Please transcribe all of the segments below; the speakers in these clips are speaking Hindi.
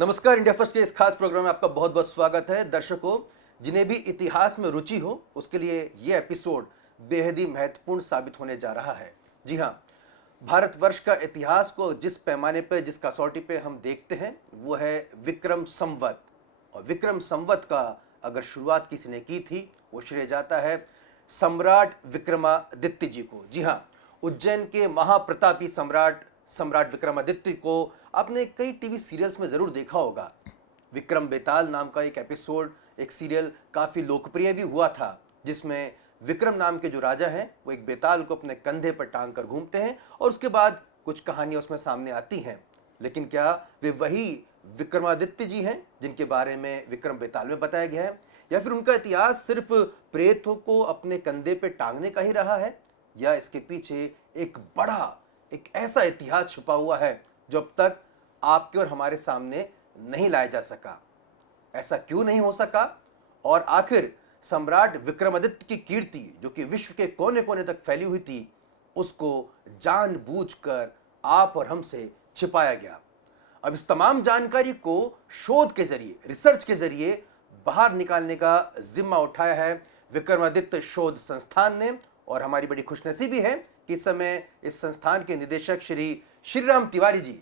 नमस्कार। इंडिया फर्स्ट के इस खास प्रोग्राम में आपका बहुत बहुत स्वागत है। दर्शकों, जिन्हें भी इतिहास में रुचि हो उसके लिए ये एपिसोड बेहद ही महत्वपूर्ण साबित होने जा रहा है। जी हाँ, भारतवर्ष का इतिहास को जिस पैमाने पर, जिस कसौटी पे हम देखते हैं वो है विक्रम संवत। और विक्रम संवत का अगर शुरुआत किसी ने की थी वो श्रेय जाता है सम्राट विक्रमादित्य जी को। जी हाँ, उज्जैन के महाप्रतापी सम्राट सम्राट विक्रमादित्य को आपने कई टीवी सीरियल्स में जरूर देखा होगा। विक्रम बेताल नाम का एक एपिसोड, एक सीरियल काफी लोकप्रिय भी हुआ था, जिसमें विक्रम नाम के जो राजा हैं वो एक बेताल को अपने कंधे पर टांग कर घूमते हैं और उसके बाद कुछ कहानियां उसमें सामने आती हैं। लेकिन क्या वे वही विक्रमादित्य जी हैं जिनके बारे में विक्रम बेताल में बताया गया है, या फिर उनका इतिहास सिर्फ प्रेतों को अपने कंधे पे टांगने का ही रहा है, या इसके पीछे एक बड़ा, एक ऐसा इतिहास छुपा हुआ है जो अब तक आपके और हमारे सामने नहीं लाया जा सका? ऐसा क्यों नहीं हो सका? और आखिर सम्राट विक्रमादित्य की कीर्ति जो कि विश्व के कोने कोने तक फैली हुई थी, उसको जानबूझकर आप और हमसे छिपाया गया। अब इस तमाम जानकारी को शोध के जरिए, रिसर्च के जरिए बाहर निकालने का जिम्मा उठाया है विक्रमादित्य शोध संस्थान ने। और हमारी बड़ी खुशनसीबी है कि इस समय इस संस्थान के निदेशक श्री श्रीराम तिवारी जी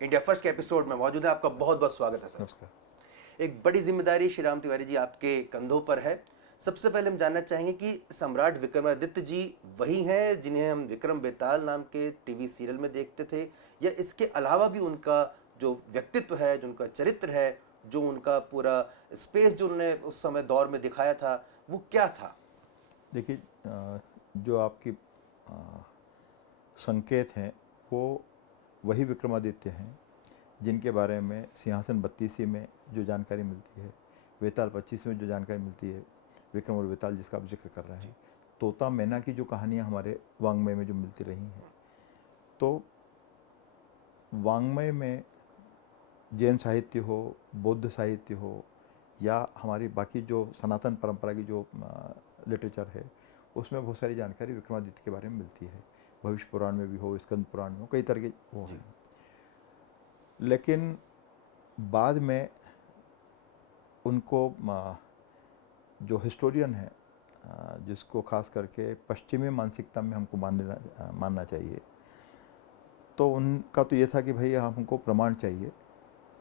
इंडिया फर्स्ट के एपिसोड में मौजूद है। आपका बहुत बहुत स्वागत है सर। नमस्कार। एक बड़ी जिम्मेदारी श्रीराम तिवारी जी आपके कंधों पर है। सबसे पहले हम जानना चाहेंगे कि सम्राट विक्रमादित्य जी वही हैं जिन्हें हम विक्रम बेताल नाम के टीवी सीरियल में देखते थे, या इसके अलावा भी उनका जो व्यक्तित्व है, जो उनका चरित्र है, जो उनका पूरा स्पेस जो उन्होंने उस समय दौर में दिखाया था, वो क्या था? देखिए, जो आपकी संकेत हैं वो वही विक्रमादित्य हैं जिनके बारे में सिंहासन 32 में जो जानकारी मिलती है, वेताल 25 में जो जानकारी मिलती है, विक्रम और वेताल जिसका आप जिक्र कर रहे हैं, तोता मैना की जो कहानियाँ हमारे वाङ्मय में जो मिलती रही हैं, तो वाङ्मय में जैन साहित्य हो, बौद्ध साहित्य हो, या हमारी बाकी जो सनातन परंपरा की जो लिटरेचर है, उसमें बहुत सारी जानकारी विक्रमादित्य के बारे में मिलती है। भविष्य पुराण में भी हो, स्कंद पुराण में हो, कई तरह के वो हैं। लेकिन बाद में उनको जो हिस्टोरियन है, जिसको खास करके पश्चिमी मानसिकता में हमको मानना चाहिए, तो उनका तो ये था कि भाई हमको प्रमाण चाहिए,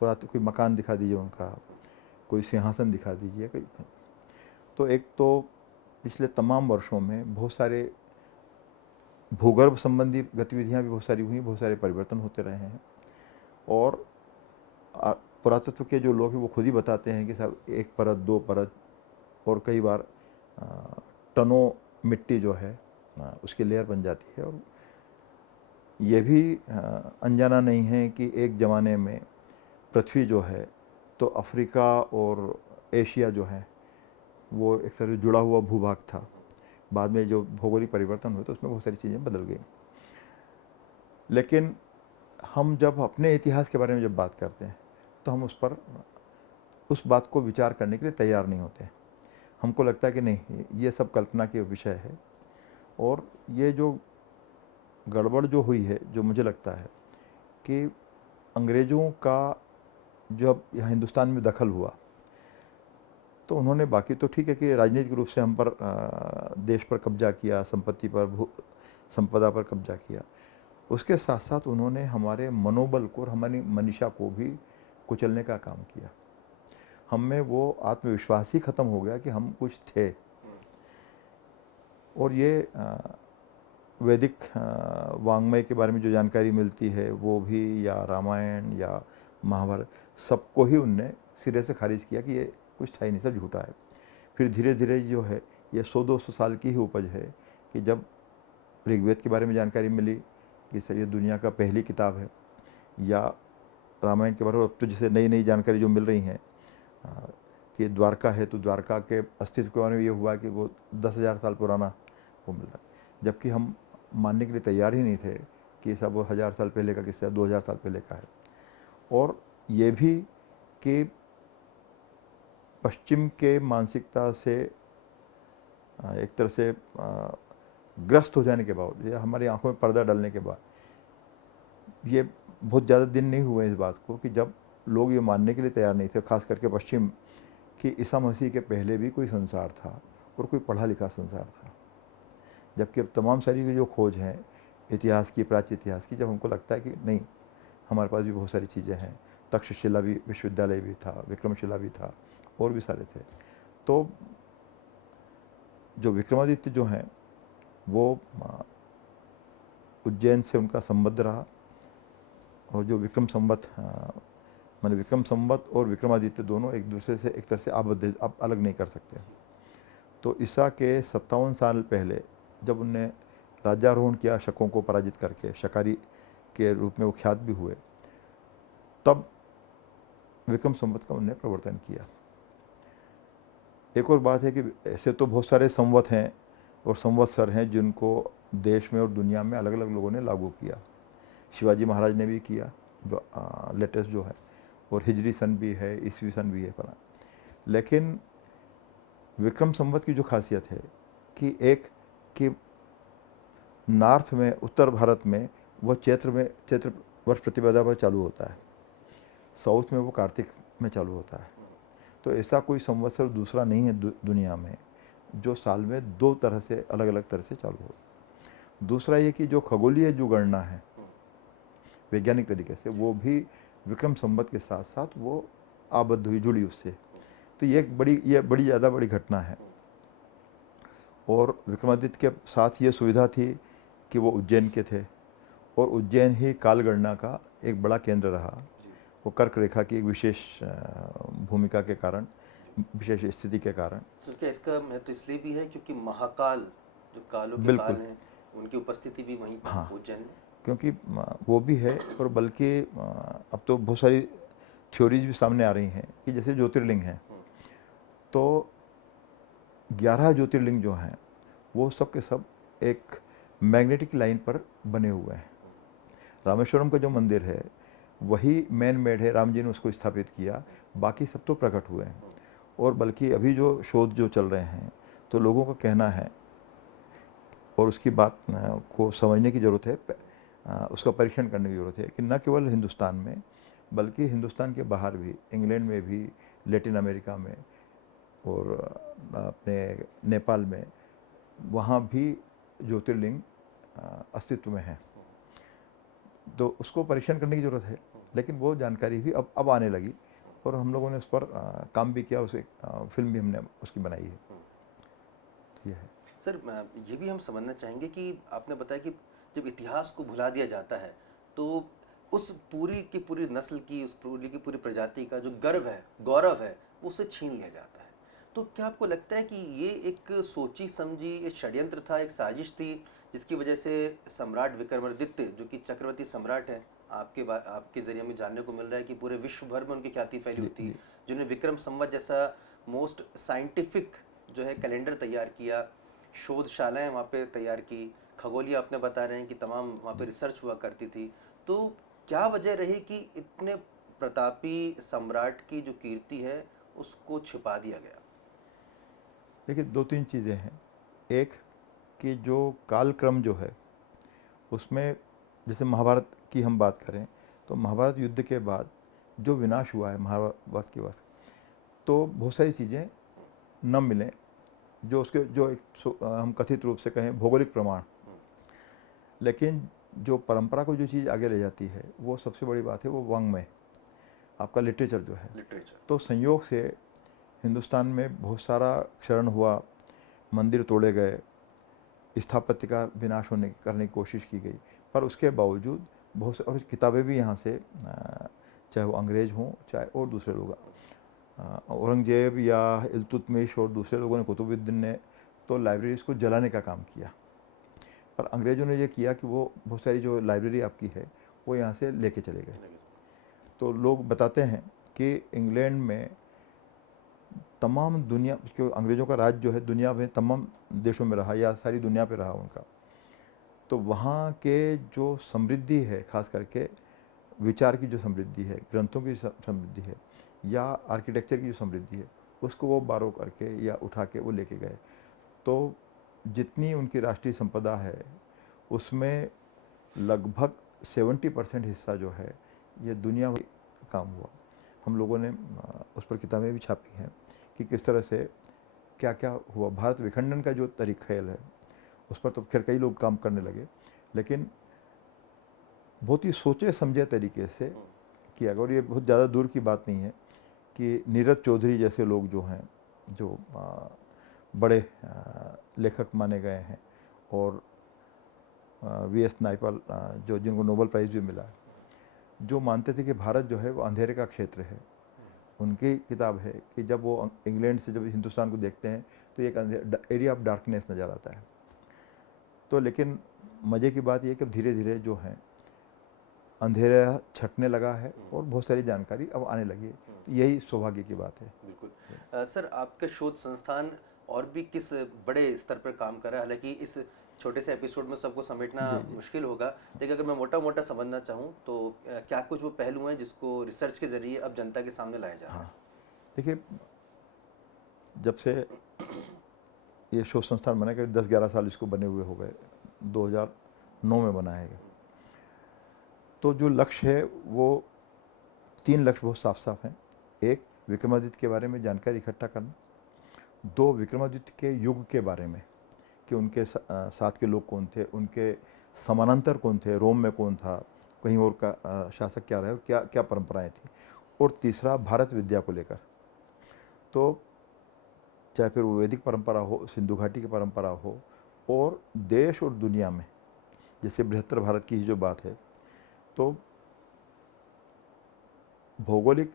कोई मकान दिखा दीजिए उनका, कोई सिंहासन दिखा दीजिए। तो एक तो पिछले तमाम वर्षों में बहुत सारे भूगर्भ संबंधी गतिविधियां भी बहुत सारी हुई, बहुत सारे परिवर्तन होते रहे हैं। और पुरातत्व के जो लोग हैं वो खुद ही बताते हैं कि साहब एक परत, दो परत और कई बार टनों मिट्टी जो है उसकी लेयर बन जाती है। और ये भी अनजाना नहीं है कि एक ज़माने में पृथ्वी जो है तो अफ्रीका और एशिया जो है वो एक तरह से जुड़ा हुआ भूभाग था। बाद में जो भौगोलिक परिवर्तन हुए तो उसमें बहुत सारी चीज़ें बदल गई। लेकिन हम जब अपने इतिहास के बारे में जब बात करते हैं तो हम उस बात को विचार करने के लिए तैयार नहीं होते। हमको लगता है कि नहीं, ये सब कल्पना के विषय है। और ये जो गड़बड़ जो हुई है, जो मुझे लगता है कि अंग्रेज़ों का जब यहाँ हिंदुस्तान में दखल हुआ तो उन्होंने, बाकी तो ठीक है कि राजनीतिक रूप से हम पर देश पर कब्जा किया, संपत्ति पर, संपदा पर कब्जा किया, उसके साथ साथ उन्होंने हमारे मनोबल को और हमारी मनीषा को भी कुचलने का काम किया। हम में वो आत्मविश्वास ही ख़त्म हो गया कि हम कुछ थे। और ये वैदिक वाङ्मय के बारे में जो जानकारी मिलती है वो भी, या रामायण या महाभारत, सबको ही उनने सिरे से खारिज किया कि ये कुछ था ही नहीं, सब झूठा है। फिर धीरे धीरे जो है ये 100-200 साल की ही उपज है कि जब ऋग्वेद के बारे में जानकारी मिली कि सर ये दुनिया का पहली किताब है, या रामायण के बारे में अब तो जैसे नई नई जानकारी जो मिल रही हैं कि द्वारका है, तो द्वारका के अस्तित्व के बारे में ये हुआ कि वो 10,000 साल पुराना वो मिल रहा है, जबकि हम मानने के लिए तैयार ही नहीं थे कि सब 1000 साल पहले का किस्सा 2000 साल पहले का है। और ये भी कि पश्चिम के मानसिकता से एक तरह से ग्रस्त हो जाने के बाद, या हमारी आंखों में पर्दा डालने के बाद, ये बहुत ज़्यादा दिन नहीं हुए इस बात को कि जब लोग ये मानने के लिए तैयार नहीं थे, खास करके पश्चिम, कि ईसा मसीह के पहले भी कोई संसार था और कोई पढ़ा लिखा संसार था। जबकि अब तमाम सारी की जो खोज हैं इतिहास की, प्राच्य इतिहास की, जब हमको लगता है कि नहीं, हमारे पास भी बहुत सारी चीज़ें हैं, तक्षशिला भी विश्वविद्यालय भी था, विक्रमशिला भी था, और भी सारे थे। तो जो विक्रमादित्य जो हैं वो उज्जैन से उनका संबंध रहा, और जो विक्रम संवत माने विक्रम संवत और विक्रमादित्य दोनों एक दूसरे से एक तरह से आबद्ध, अब अलग नहीं कर सकते। तो ईसा के 57 साल पहले जब उनने राज्यारोहण किया, शकों को पराजित करके शकारी के रूप में वो ख्यात भी हुए, तब विक्रम संवत का उन्होंने प्रवर्तन किया। एक और बात है कि ऐसे तो बहुत सारे संवत हैं और संवत्सर हैं जिनको देश में और दुनिया में अलग अलग लोगों ने लागू किया। शिवाजी महाराज ने भी किया, जो लेटेस्ट जो है, और हिजरी सन भी है, ईस्वी सन भी है फला। लेकिन विक्रम संवत की जो खासियत है कि एक कि नॉर्थ में, उत्तर भारत में वो चैत्र वर्ष प्रतिपदा पर चालू होता है, साउथ में वो कार्तिक में चालू होता है। तो ऐसा कोई संवत्सर दूसरा नहीं है दुनिया में जो साल में दो तरह से, अलग अलग तरह से चालू हो। दूसरा ये कि जो खगोलीय जो गणना है वैज्ञानिक तरीके से, वो भी विक्रम संवत के साथ साथ वो आबद्ध हुई, जुड़ी उससे। तो ये बड़ी ज़्यादा बड़ी घटना है। और विक्रमादित्य के साथ ये सुविधा थी कि वो उज्जैन के थे, और उज्जैन ही कालगणना का एक बड़ा केंद्र रहा। वो कर्क रेखा की एक विशेष भूमिका के कारण, विशेष स्थिति के कारण। तो क्या इसका महत्व इसलिए भी है क्योंकि महाकाल, जो कालों के बिल्कुल। काल हैं, उनकी उपस्थिति भी वहीं पर हाँ। उज्जैन में। क्योंकि वो भी है, और बल्कि अब तो बहुत सारी थ्योरीज भी सामने आ रही हैं कि जैसे ज्योतिर्लिंग हैं, तो 11 ज्योतिर्लिंग जो हैं वो सब के सब एक मैग्नेटिक लाइन पर बने हुए हैं। रामेश्वरम का जो मंदिर है वही मैन मेड है, राम जी ने उसको स्थापित किया, बाकी सब तो प्रकट हुए हैं। और बल्कि अभी जो शोध जो चल रहे हैं, तो लोगों का कहना है, और उसकी बात को समझने की ज़रूरत है, उसका परीक्षण करने की ज़रूरत है कि न केवल हिंदुस्तान में बल्कि हिंदुस्तान के बाहर भी, इंग्लैंड में भी, लैटिन अमेरिका में, और अपने नेपाल में, वहाँ भी ज्योतिर्लिंग अस्तित्व में है। तो उसको परीक्षण करने की ज़रूरत है, लेकिन वो जानकारी भी अब आने लगी, और हम लोगों ने उस पर काम भी किया, उसे फिल्म भी हमने उसकी बनाई है। तो ये है सर, ये भी हम समझना चाहेंगे कि आपने बताया कि जब इतिहास को भुला दिया जाता है तो उस पूरी की पूरी नस्ल की, उस पूरी की पूरी प्रजाति का जो गर्व है, गौरव है, वो उसे छीन लिया जाता है। तो क्या आपको लगता है कि ये एक सोची समझी एक षड्यंत्र था, एक साजिश थी, जिसकी वजह से सम्राट विक्रमादित्य, जो कि चक्रवर्ती सम्राट है, आपके जरिए हमें जानने को मिल रहा है कि पूरे विश्व भर में उनकी ख्याति फैली हुई थी, जिन्होंने विक्रम संवत जैसा मोस्ट साइंटिफिक जो है कैलेंडर तैयार किया, शोधशालाएं वहाँ पे तैयार की, खगोलीय आपने बता रहे हैं कि तमाम वहाँ पे रिसर्च हुआ करती थी। तो क्या वजह रही कि इतने प्रतापी सम्राट की जो कीर्ति है उसको छिपा दिया गया? देखिए, दो तीन चीज़ें हैं। एक कि जो कालक्रम जो है उसमें, जैसे महाभारत की हम बात करें, तो महाभारत युद्ध के बाद जो विनाश हुआ है महाभारत के बाद, तो बहुत सारी चीज़ें न मिलें जो उसके, जो एक हम कथित रूप से कहें भौगोलिक प्रमाण, लेकिन जो परंपरा को जो चीज़ आगे ले जाती है वो सबसे बड़ी बात है, वो वांग्मय, आपका लिटरेचर जो है। तो संयोग से हिंदुस्तान में बहुत सारा क्षरण हुआ, मंदिर तोड़े गए, स्थापत्य का विनाश करने की कोशिश की गई, पर उसके बावजूद बहुत से, और किताबें भी यहाँ से, चाहे वो अंग्रेज़ हों चाहे और दूसरे लोग, औरंगजेब या इल्तुतमिश और दूसरे लोगों ने, कुतुबुद्दीन ने तो लाइब्रेरीज़ को जलाने का काम किया, पर अंग्रेज़ों ने ये किया कि वो बहुत सारी जो लाइब्रेरी आपकी है वो यहाँ से लेके चले गए। तो लोग बताते हैं कि इंग्लैंड में तमाम दुनिया, क्योंकि अंग्रेज़ों का राज जो है दुनिया में तमाम देशों में रहा, या सारी दुनिया पे रहा उनका, तो वहाँ के जो समृद्धि है, खास करके विचार की जो समृद्धि है, ग्रंथों की समृद्धि है, या आर्किटेक्चर की जो समृद्धि है, उसको वो बारो करके या उठा के वो लेके गए। तो जितनी उनकी राष्ट्रीय संपदा है उसमें लगभग 70% हिस्सा जो है ये दुनिया में काम हुआ। हम लोगों ने उस पर किताबें भी छापी हैं कि किस तरह से क्या क्या हुआ। भारत विखंडन का जो ख्याल है उस पर तो खैर कई लोग काम करने लगे, लेकिन बहुत ही सोचे समझे तरीके से किया गया। और ये बहुत ज़्यादा दूर की बात नहीं है कि नीरज चौधरी जैसे लोग जो हैं, जो बड़े लेखक माने गए हैं, और वी.एस. नायपॉल जो जिनको नोबेल प्राइज़ भी मिला, जो मानते थे कि भारत जो है वो अंधेरे का क्षेत्र है। उनकी किताब है कि जब वो इंग्लैंड से जब हिंदुस्तान को देखते हैं तो एक एरिया ऑफ डार्कनेस नज़र आता है। तो लेकिन मज़े की बात यह है कि अब धीरे धीरे जो है अंधेरा छटने लगा है और बहुत सारी जानकारी अब आने लगी है। तो यही सौभाग्य की बात है। बिल्कुल। सर, आपका शोध संस्थान और भी किस बड़े स्तर पर काम कर रहा है? हालांकि इस छोटे से एपिसोड में सबको समेटना मुश्किल होगा, लेकिन अगर मैं मोटा मोटा समझना चाहूँ तो क्या कुछ वो पहलू हैं जिसको रिसर्च के जरिए अब जनता के सामने लाया जा रहा है? हाँ, देखिए, जब से ये शोध संस्थान बना के 10-11 साल इसको बने हुए हो गए, 2009 में बना है। तो जो लक्ष्य है वो 3 लक्ष्य बहुत साफ साफ हैं। एक, विक्रमादित्य के बारे में जानकारी इकट्ठा करना। 2, विक्रमादित्य के युग के बारे में कि उनके साथ के लोग कौन थे, उनके समानांतर कौन थे, रोम में कौन था, कहीं और का शासक क्या रहे, क्या क्या परंपराएं थी। और तीसरा, भारत विद्या को लेकर। तो चाहे फिर वो वैदिक परंपरा हो, सिंधु घाटी की परंपरा हो, और देश और दुनिया में जैसे बृहत्तर भारत की ही जो बात है, तो भौगोलिक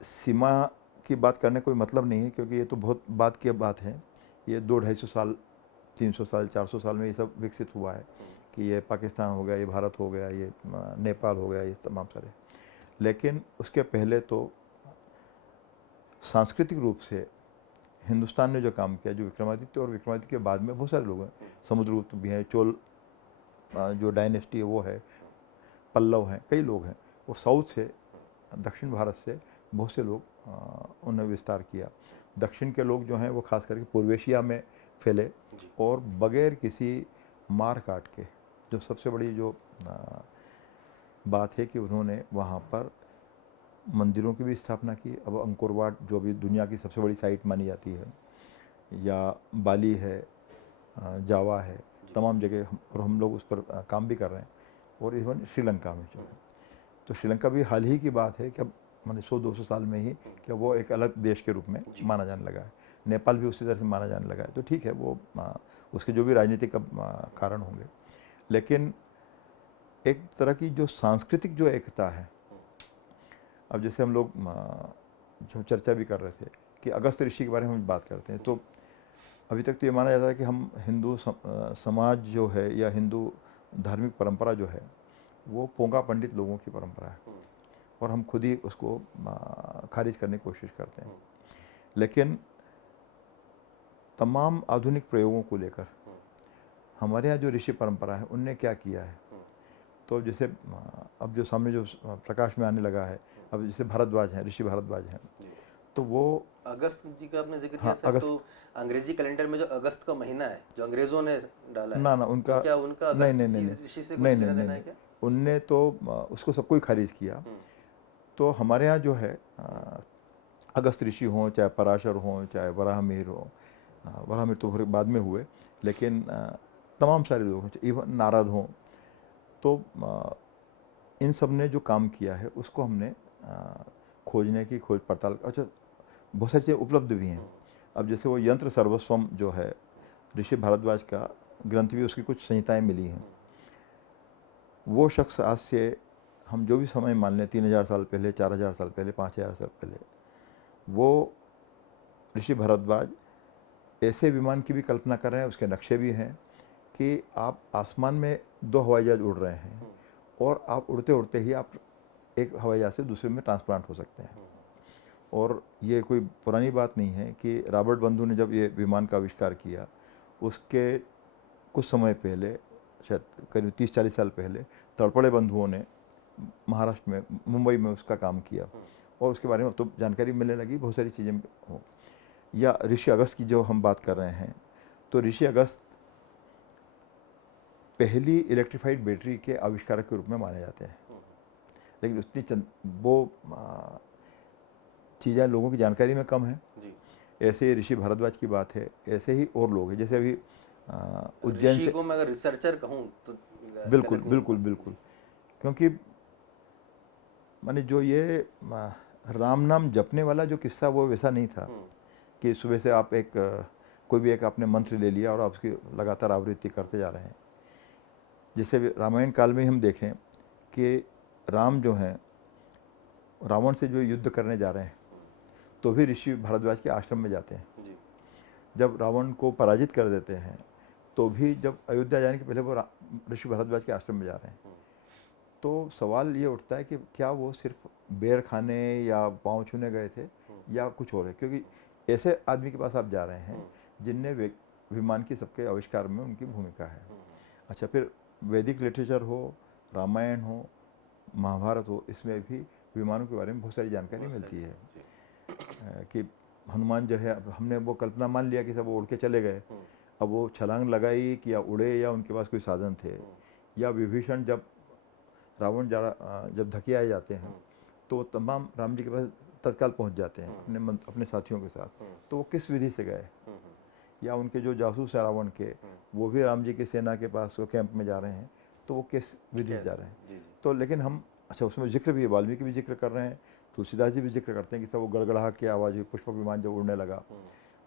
सीमा की बात करने कोई मतलब नहीं है, क्योंकि ये तो बहुत बात की बात है। ये 200-250 साल, 300 साल, 400 साल में ये सब विकसित हुआ है कि ये पाकिस्तान हो गया, ये भारत हो गया, ये नेपाल हो गया, ये तमाम सारे। लेकिन उसके पहले तो सांस्कृतिक रूप से हिंदुस्तान ने जो काम किया, जो विक्रमादित्य, और विक्रमादित्य के बाद में बहुत सारे लोग हैं, समुद्रगुप्त भी हैं, चोल जो डायनेस्टी है वो है, पल्लव हैं, कई लोग हैं। और साउथ से, दक्षिण भारत से बहुत से लोग उन्होंने विस्तार किया। दक्षिण के लोग जो हैं वो खास करके पूर्व एशिया में फैले, और बगैर किसी मार काट के, जो सबसे बड़ी जो बात है कि उन्होंने वहाँ पर मंदिरों की भी स्थापना की। अब अंकोर वाट जो भी दुनिया की सबसे बड़ी साइट मानी जाती है, या बाली है, जावा है, तमाम जगह और हम लोग उस पर काम भी कर रहे हैं। और इवन श्रीलंका में जो है, तो श्रीलंका भी हाल ही की बात है कि अब मैंने 100-200 साल में ही कि वो एक अलग देश के रूप में माना जाने लगा है। नेपाल भी उसी तरह से माना जाने लगा है। तो ठीक है, वो उसके जो भी राजनीतिक कारण होंगे, लेकिन एक तरह की जो सांस्कृतिक जो एकता है, अब जैसे हम लोग जो चर्चा भी कर रहे थे कि अगस्त ऋषि के बारे में हम बात करते हैं, तो अभी तक तो ये माना जाता है कि हम हिंदू समाज जो है, या हिंदू धार्मिक परंपरा जो है, वो पोंगा पंडित लोगों की परंपरा है, और हम खुद ही उसको खारिज करने की कोशिश करते हैं। लेकिन तमाम आधुनिक प्रयोगों को लेकर हमारे यहाँ जो ऋषि परंपरा है उनने क्या किया है, तो जैसे अब जो सामने जो प्रकाश में आने लगा है, अब जैसे भारद्वाज हैं, ऋषि भारद्वाज हैं, तो वो अगस्त जी का आपने जिक्र किया सर, तो अंग्रेजी कैलेंडर में जो अगस्त का महीना है जो अंग्रेजों ने डाला है, ना उनका, तो क्या उनका नहीं अगस्त नहीं नहीं ऋषि से कुछ नहीं लेना नहीं देना है नहीं, क्या? उनने तो उसको सबको ही खारिज किया। तो हमारे यहाँ जो है अगस्त ऋषि हों, चाहे पराशर हों, चाहे वराहमिहिर हो, वराहमिहिर तो बाद में हुए, लेकिन तमाम सारे लोग हों, इवन नारद हों, तो इन सब ने जो काम किया है उसको हमने खोजने की खोज पड़ताल, अच्छा बहुत सारी चीज़ें उपलब्ध भी हैं। अब जैसे वो यंत्र सर्वस्वम जो है, ऋषि भारद्वाज का ग्रंथ भी, उसकी कुछ संहिताएं मिली हैं। वो शख्स आज से हम जो भी समय मान लें, 3000 साल पहले, 4000 साल पहले, 5000 साल पहले, वो ऋषि भारद्वाज ऐसे विमान की भी कल्पना कर रहे हैं, उसके नक्शे भी हैं कि आप आसमान में 2 हवाई जहाज उड़ रहे हैं, और आप उड़ते उड़ते ही आप एक हवाई जहाज से दूसरे में ट्रांसप्लांट हो सकते हैं। और ये कोई पुरानी बात नहीं है कि रॉबर्ट बंधु ने जब ये विमान का आविष्कार किया, उसके कुछ समय पहले, शायद करीब 30-40 साल पहले, तड़पड़े बंधुओं ने महाराष्ट्र में, मुंबई में उसका काम किया, और उसके बारे में अब तो जानकारी मिलने लगी, बहुत सारी चीज़ें हो। या ऋषि अगस्त की जो हम बात कर रहे हैं, तो ऋषि अगस्त पहली इलेक्ट्रिफाइड बैटरी के आविष्कारक के रूप में माने जाते हैं। लेकिन उतनी वो चीज़ें लोगों की जानकारी में कम है। जी। ऐसे ही ऋषि भारद्वाज की बात है, ऐसे ही और लोग हैं। जैसे अभी उज्जैन ऋषि से, को मैं अगर रिसर्चर कहूँ तो बिल्कुल गलत नहीं बिल्कुल होगा। बिल्कुल, क्योंकि माने जो ये राम नाम जपने वाला जो किस्सा वो वैसा नहीं था हम्म, कि सुबह से आप एक कोई भी एक आपने मंत्र ले लिया और आप उसकी लगातार आवृत्ति करते जा रहे हैं। जैसे भी रामायण काल में हम देखें कि राम जो हैं रावण से जो युद्ध करने जा रहे हैं तो भी ऋषि भारद्वाज के आश्रम में जाते हैं। जी। जब रावण को पराजित कर देते हैं तो भी जब अयोध्या जाने के पहले वो ऋषि भारद्वाज के आश्रम में जा रहे हैं। तो सवाल ये उठता है कि क्या वो सिर्फ बेर खाने या पाँव छूने गए थे या कुछ और है, क्योंकि ऐसे आदमी के पास आप जा रहे हैं जिनने विमान की सबके आविष्कार में उनकी भूमिका है। अच्छा, फिर वैदिक लिटरेचर हो, रामायण हो, महाभारत हो, इसमें भी विमानों के बारे में बहुत सारी जानकारी मिलती है कि हनुमान जो है, अब हमने वो कल्पना मान लिया कि सब वो उड़ के चले गए। अब वो छलांग लगाई कि या उड़े या उनके पास कोई साधन थे, या विभीषण जब रावण जब धकियाए जाते हैं तो वो तमाम राम जी के पास तत्काल पहुंच जाते हैं अपने साथियों के साथ, तो वो किस विधि से गए। या उनके जो जासूस है रावण के, वो भी राम जी की सेना के पास वो कैंप में जा रहे हैं, तो वो किस विधि से जा रहे हैं। तो लेकिन हम, अच्छा, उसमें जिक्र भी है, वाल्मीकि भी जिक्र कर रहे हैं, तुलसीदास जी भी जिक्र करते हैं कि सब वो गड़गड़ाहट की आवाज़ हुई, पुष्पक विमान जब उड़ने लगा।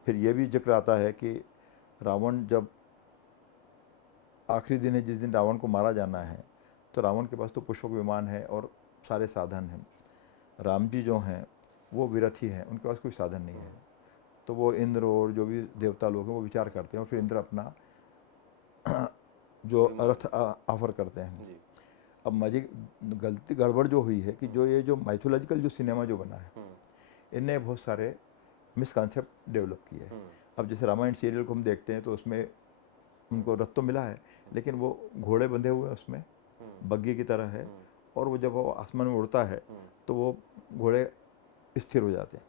फिर ये भी जिक्र आता है कि रावण जब आखिरी दिन है, जिस दिन रावण को मारा जाना है, तो रावण के पास तो पुष्पक विमान है और सारे साधन हैं। राम जी जो हैं वो विरथी हैं, उनके पास कोई साधन नहीं है। तो वो इंद्र और जो भी देवता लोग हैं वो विचार करते हैं और फिर इंद्र अपना जो रथ ऑफर करते हैं। अब मजी गलती गड़बड़ जो हुई है कि जो ये जो माइथोलॉजिकल जो सिनेमा जो बना है, इनने बहुत सारे मिसकॉन्सेप्ट डेवलप किए हैं। अब जैसे रामायण सीरियल को हम देखते हैं तो उसमें उनको रथ तो मिला है, लेकिन वो घोड़े बंधे हुए हैं उसमें, बग्गी की तरह है, और वो जब वो आसमान में उड़ता है तो वो घोड़े स्थिर हो जाते हैं।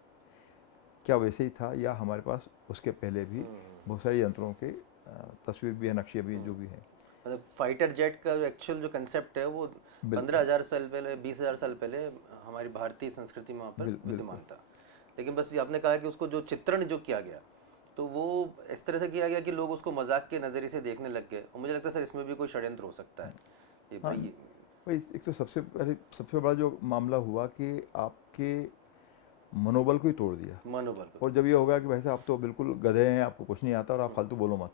क्या वैसे ही था, या हमारे पास उसके पहले भी बहुत सारे यंत्रों के तस्वीर भी है, नक्शे भी, जो भी है। मतलब फाइटर जेट का जो एक्चुअल जो कंसेप्ट है वो 15,000 साल पहले, 20,000 साल पहले हमारी भारतीय संस्कृति में वहाँ पर विद्यमान था। लेकिन बस आपने कहा कि उसको जो चित्रण जो किया गया तो वो इस तरह से किया गया कि लोग उसको मजाक के नज़रिए से देखने लग गए, और मुझे लगता है सर इसमें भी कोई षड्यंत्र हो सकता है। ये हाँ, भाई भाई एक तो सबसे बड़ा जो मामला हुआ कि आपके मनोबल को ही तोड़ दिया। मनोबल को। और जब ये होगा कि भाई साहब आप तो बिल्कुल गधे हैं, आपको कुछ नहीं आता और आप फालतू बोलो मत,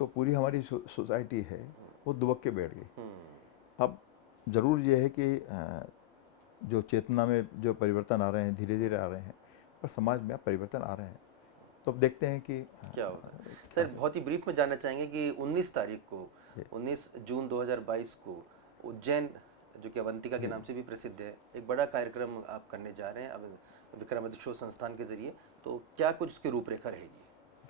तो पूरी हमारी सोसाइटी है वो दुबक के बैठ गई। अब ज़रूर ये है कि जो चेतना में जो परिवर्तन आ रहे हैं, धीरे धीरे आ रहे हैं, पर समाज में अब परिवर्तन आ रहे हैं, तो अब देखते हैं कि क्या होगा। सर बहुत ही ब्रीफ में जानना चाहेंगे कि 19 तारीख को, 19 जून 2022 को उज्जैन, जो कि अवंतिका के नाम से भी प्रसिद्ध है, एक बड़ा कार्यक्रम आप करने जा रहे हैं अब विक्रमादित्य शोध संस्थान के जरिए, तो क्या कुछ उसकी रूपरेखा रहेगी?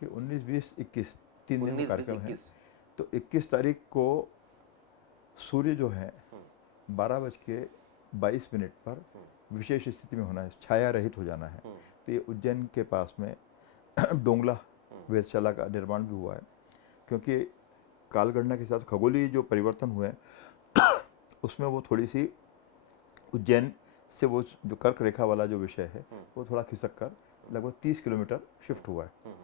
कि 19, 20, 21 3 दिन का 19, 20, कार्यक्रम है। 21 तो 21 तारीख को सूर्य जो है 12:22 पर विशेष स्थिति में होना है, छाया रहित हो जाना है। तो ये उज्जैन के पास में डोंगला वेधशाला का निर्माण भी हुआ है, क्योंकि कालगणना के साथ खगोलीय जो परिवर्तन हुए हैं उसमें वो थोड़ी सी उज्जैन से वो जो कर्क रेखा वाला जो विषय है वो थोड़ा खिसक कर लगभग 30 किलोमीटर शिफ्ट हुआ है।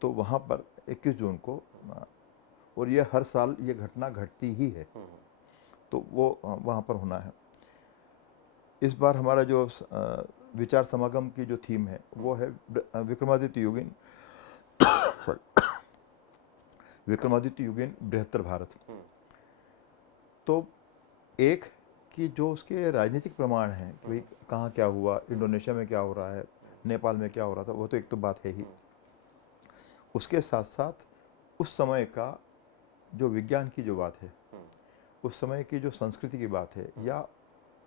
तो वहाँ पर 21 जून को, और ये हर साल ये घटना घटती ही है, तो वो वहाँ पर होना है। इस बार हमारा जो विचार समागम की जो थीम है वो है विक्रमादित्य युगीन विक्रमादित्य युगीन बृहत्तर भारत। तो एक कि जो उसके राजनीतिक प्रमाण हैं कि भाई कहाँ क्या हुआ, इंडोनेशिया में क्या हो रहा है, नेपाल में क्या हो रहा था, वो तो एक तो बात है ही। उसके साथ साथ उस समय का जो विज्ञान की जो बात है, उस समय की जो संस्कृति की बात है, या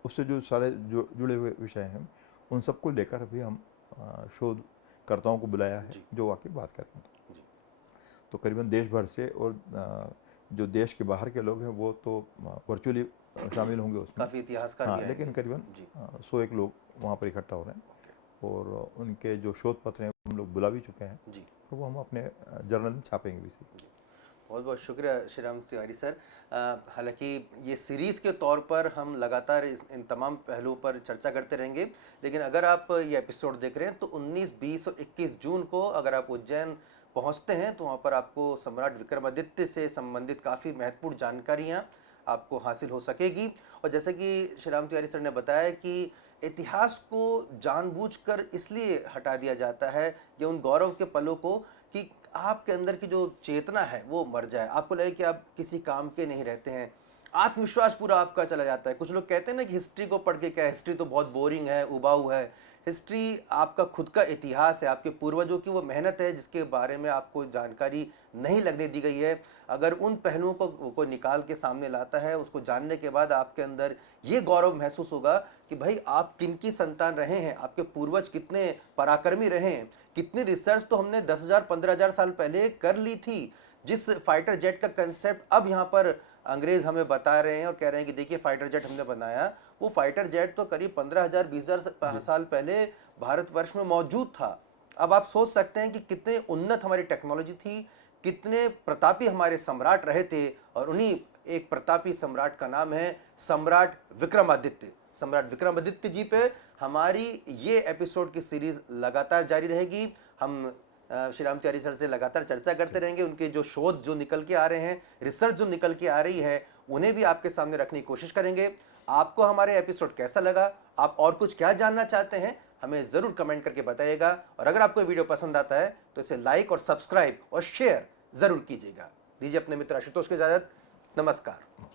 उससे जो सारे जुड़े हुए विषय हैं, उन सबको लेकर भी हम शोधकर्ताओं को बुलाया है जो आके बात करेंगे। तो करीबन देश भर से, और जो देश के बाहर के लोग हैं वो तो वर्चुअली शामिल होंगे उसमें, काफ़ी इतिहासकार भी आएंगे। लेकिन करीबन 101 लोग वहाँ पर इकट्ठा हो रहे हैं, और उनके जो शोध पत्र हैं हम लोग बुला भी चुके हैं, और वो हम अपने जर्नल में छापेंगे भी। बहुत बहुत शुक्रिया श्री राम तिवारी सर। हालांकि ये सीरीज़ के तौर पर हम लगातार इन तमाम पहलुओं पर चर्चा करते रहेंगे, लेकिन अगर आप ये एपिसोड देख रहे हैं तो 19, 20 और 21 जून को अगर आप उज्जैन पहुंचते हैं तो वहां पर आपको सम्राट विक्रमादित्य से संबंधित काफ़ी महत्वपूर्ण जानकारियाँ आपको हासिल हो सकेगी। और जैसे कि श्री राम तिवारी सर ने बताया कि इतिहास को जानबूझकर इसलिए हटा दिया जाता है या उन गौरव के पलों को कि आपके अंदर की जो चेतना है वो मर जाए, आपको लगे कि आप किसी काम के नहीं रहते हैं, आत्मविश्वास पूरा आपका चला जाता है। कुछ लोग कहते हैं ना कि हिस्ट्री को पढ़ के क्या, हिस्ट्री तो बहुत बोरिंग है, उबाऊ है। हिस्ट्री आपका खुद का इतिहास है, आपके पूर्वजों की वो मेहनत है जिसके बारे में आपको जानकारी नहीं लगने दी गई है। अगर उन पहलुओं को निकाल के सामने लाता है, उसको जानने के बाद आपके अंदर ये गौरव महसूस होगा कि भाई आप किनकी संतान रहे हैं, आपके पूर्वज कितने पराक्रमी रहे हैं, कितनी रिसर्च तो हमने 10,000 15,000 साल पहले कर ली थी। जिस फाइटर जेट का कंसेप्ट अब यहाँ पर अंग्रेज हमें बता रहे हैं और कह रहे हैं कि देखिए फाइटर जेट हमने बनाया, वो फाइटर जेट तो करीब 15,000 20,000 साल पहले भारतवर्ष में मौजूद था। अब आप सोच सकते हैं कि कितने उन्नत हमारी टेक्नोलॉजी थी, कितने प्रतापी हमारे सम्राट रहे थे, और उन्हीं एक प्रतापी सम्राट का नाम है सम्राट विक्रमादित्य। सम्राट विक्रमादित्य जी पे हमारी ये एपिसोड की सीरीज लगातार जारी रहेगी। हम श्री राम तिवारी सर से लगातार चर्चा करते रहेंगे, उनके जो शोध जो निकल के आ रहे हैं, रिसर्च जो निकल के आ रही है, उन्हें भी आपके सामने रखने की कोशिश करेंगे। आपको हमारे एपिसोड कैसा लगा, आप और कुछ क्या जानना चाहते हैं, हमें ज़रूर कमेंट करके बताइएगा। और अगर आपको वीडियो पसंद आता है तो इसे लाइक और सब्सक्राइब और शेयर ज़रूर कीजिएगा। दीजिए अपने मित्र आशुतोष को इजाज़त। नमस्कार।